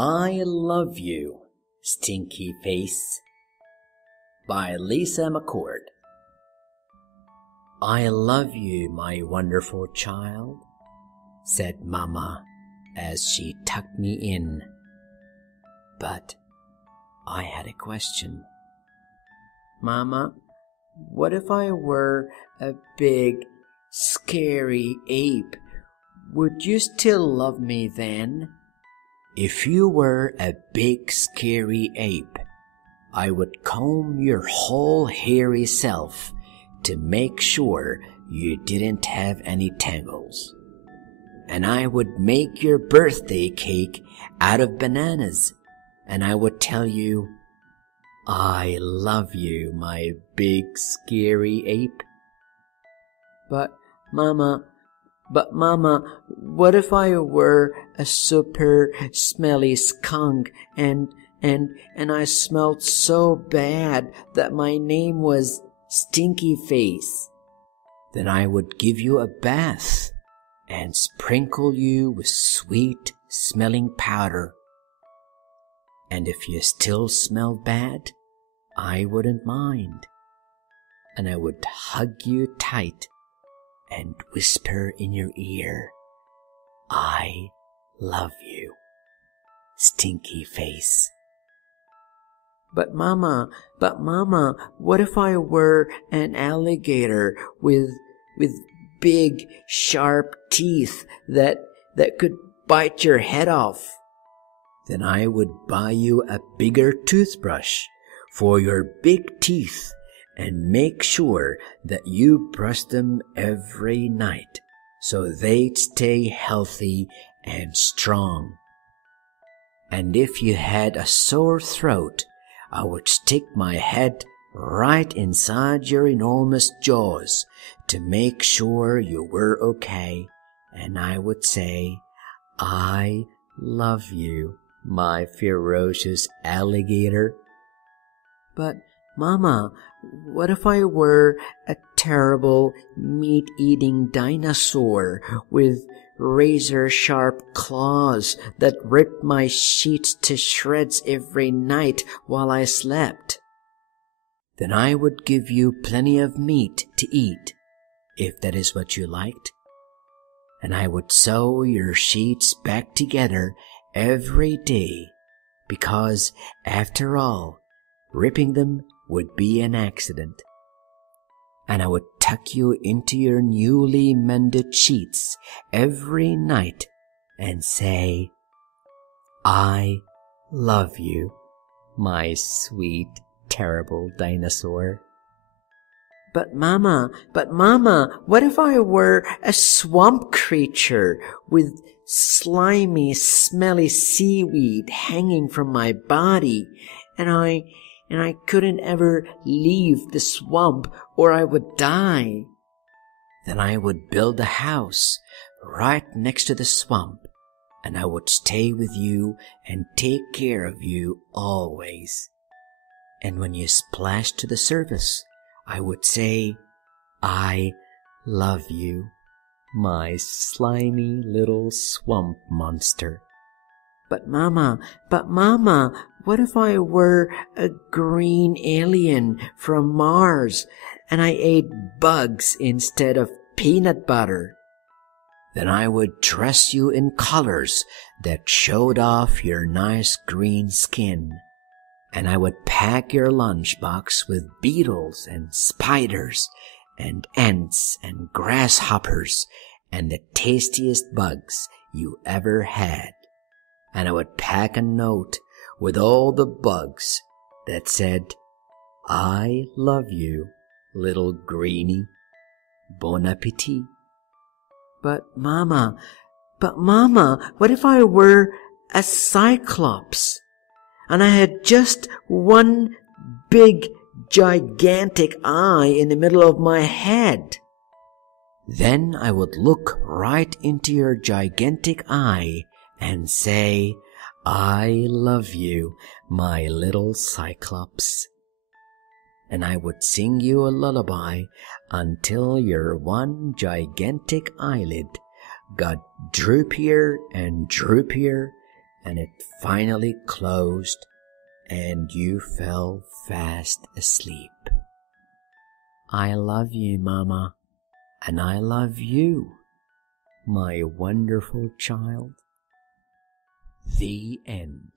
I Love You, Stinky Face by Lisa McCourt. I love you, my wonderful child, said Mama as she tucked me in. But I had a question. Mama, what if I were a big, scary ape? Would you still love me then? If you were a big, scary ape, I would comb your whole hairy self to make sure you didn't have any tangles. And I would make your birthday cake out of bananas, and I would tell you, I love you, my big, scary ape. But Mama, what if I were a super smelly skunk and I smelled so bad that my name was Stinky Face? Then I would give you a bath and sprinkle you with sweet smelling powder. And if you still smelled bad, I wouldn't mind. And I would hug you tight and whisper in your ear, I love you, Stinky Face. But Mama, what if I were an alligator with big, sharp teeth that could bite your head off? Then I would buy you a bigger toothbrush for your big teeth and make sure that you brush them every night so they'd stay healthy and strong. And if you had a sore throat, I would stick my head right inside your enormous jaws to make sure you were okay, and I would say, I love you, my ferocious alligator. But Mama, what if I were a terrible meat-eating dinosaur with razor-sharp claws that ripped my sheets to shreds every night while I slept? Then I would give you plenty of meat to eat, if that is what you liked. And I would sew your sheets back together every day, because, after all, ripping them would be an accident. And I would tuck you into your newly mended sheets every night and say, I love you, my sweet, terrible dinosaur. But Mama, what if I were a swamp creature with slimy, smelly seaweed hanging from my body, and I couldn't ever leave the swamp or I would die? Then I would build a house right next to the swamp, and I would stay with you and take care of you always. And when you splashed to the surface, I would say, I love you, my slimy little swamp monster. But Mama, what if I were a green alien from Mars and I ate bugs instead of peanut butter? Then I would dress you in colors that showed off your nice green skin. And I would pack your lunchbox with beetles and spiders and ants and grasshoppers and the tastiest bugs you ever had. And I would pack a note with all the bugs that said, I love you, little greenie. Bon appetit. But Mama, what if I were a cyclops and I had just one big, gigantic eye in the middle of my head? Then I would look right into your gigantic eye and say, I love you, my little cyclops. And I would sing you a lullaby until your one gigantic eyelid got droopier and droopier and it finally closed, and you fell fast asleep. I love you, Mama, and I love you, my wonderful child. The end.